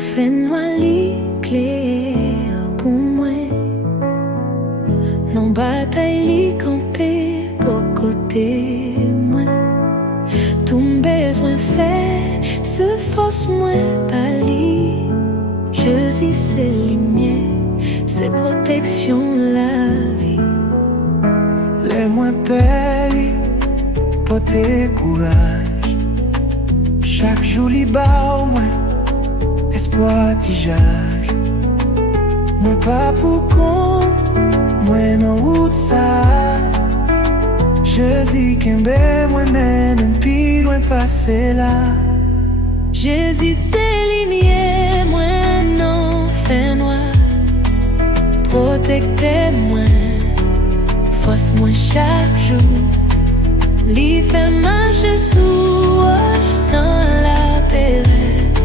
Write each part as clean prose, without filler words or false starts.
fais-moi li clair pour moi. Non bataille li camper pour côté moi. Tout besoin fait se force moins pas li. Je dis c'est lumière, c'est protection la vie. Les moins belles, porter courage. Chaque jour li bat au moins espoir tijage. Moi pas pour compte, moi non route ça. Je dis qu'un bé moi mène un pile loin passé là. Je dis c'est lumière, moi non fait noir. Protectez-moi, force-moi chaque jour. Li fait marcher sous sans la péresse.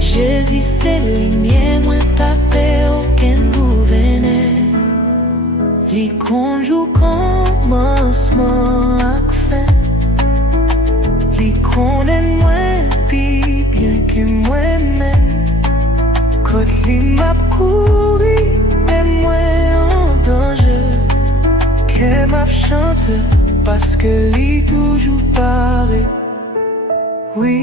Je dis c'est lumière, moi pas peur aucun gouverneur. Li conjoue commencement à fin. Li connaît moins puis bien que moi-même. Quand li m'a couru, mais moi en danger. Qu'elle m'a chanté parce que li toujours pareil. Oui,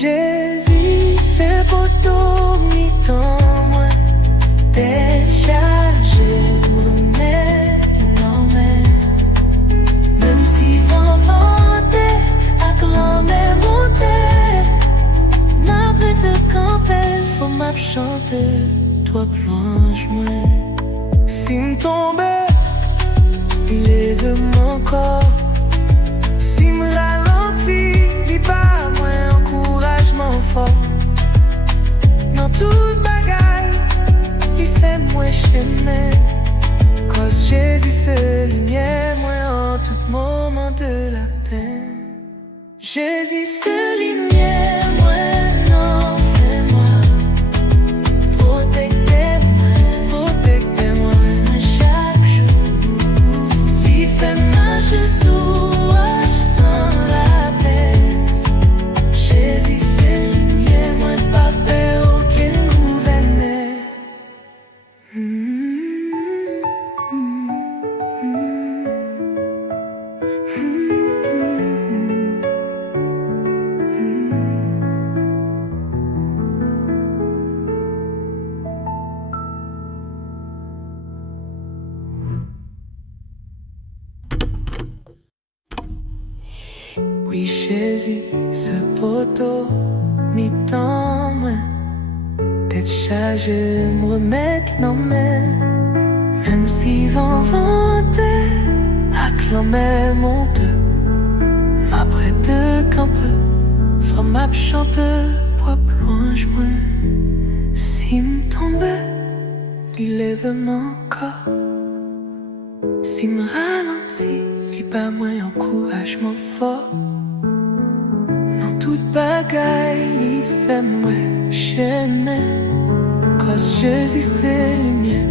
Jésus, c'est pour tout mi-temps, moi. Déchargé, remettre non mais. Même si vent ventait, acclamer monter. N'après de camper, faut m'a chanter. Toi plonge-moi. Si m'tombe, lève mon corps. Si me ralentit, dis pas moi encouragement fort. Dans toute bagaille, il fait moi chemin. Cause Jésus se lumière moi en tout moment de la peine. Jésus se lumière moi non fais-moi. Protectez-moi chaque jour. Il fait marcher sous sans la baisse. Jésus c'est lumière moi pas peur aucun gouverneur. Oui, Jésus, ce poteau, mi-temps, moi. Tête chargée, me remettre non mais. Même si vent ventait, acclamait monte. Après de camper, faut m'a chanter, pour plonge moi. Si me tombe, il lève mon corps. Si me ralentit, il pas moins encouragement fort. Dans toute bagaille, il fait moi chemin. Cause Jésus c'est lumière.